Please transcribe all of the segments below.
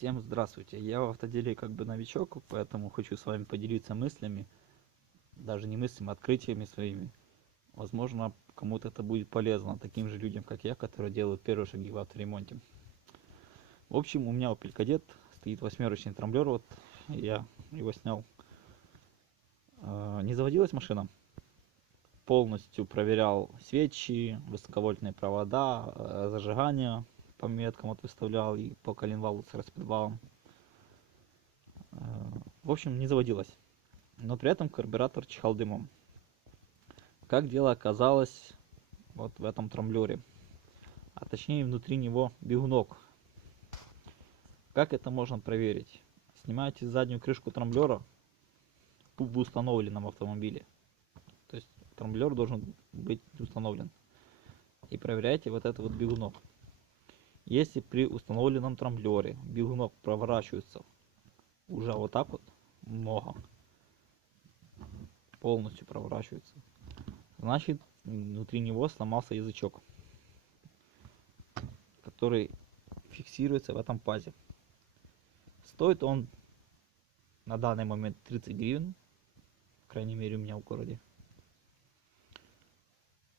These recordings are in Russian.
Всем здравствуйте! Я в автоделе как бы новичок, поэтому хочу с вами поделиться мыслями, даже не мыслями, а открытиями своими. Возможно, кому-то это будет полезно, таким же людям, как я, которые делают первые шаги в авторемонте. В общем, у меня Opel Kadett, стоит восьмерочный трамблер, вот я его снял. Не заводилась машина. Полностью проверял свечи, высоковольтные провода, зажигание по меткам вот выставлял и по коленвалу с распредвалом. В общем, не заводилась, но при этом карбюратор чихал дымом. Как дело оказалось вот в этом трамблере, а точнее внутри него бегунок. Как это можно проверить? Снимаете заднюю крышку трамблера в установленном автомобиле, то есть трамблер должен быть установлен, и проверяйте вот этот вот бегунок. Если при установленном трамблере бегунок проворачивается уже вот так вот много, полностью проворачивается, значит внутри него сломался язычок, который фиксируется в этом пазе. Стоит он на данный момент 30 гривен, по крайней мере у меня в городе.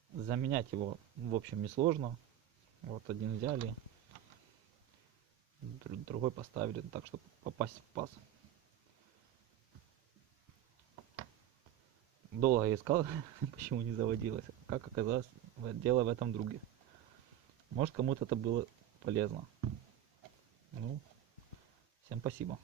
Заменять его в общем несложно. Вот один взяли, другой поставили, так чтобы попасть в паз. Долго я искал, почему не заводилось. Как оказалось, дело в этом друге. Может, кому-то это было полезно. Ну, всем спасибо.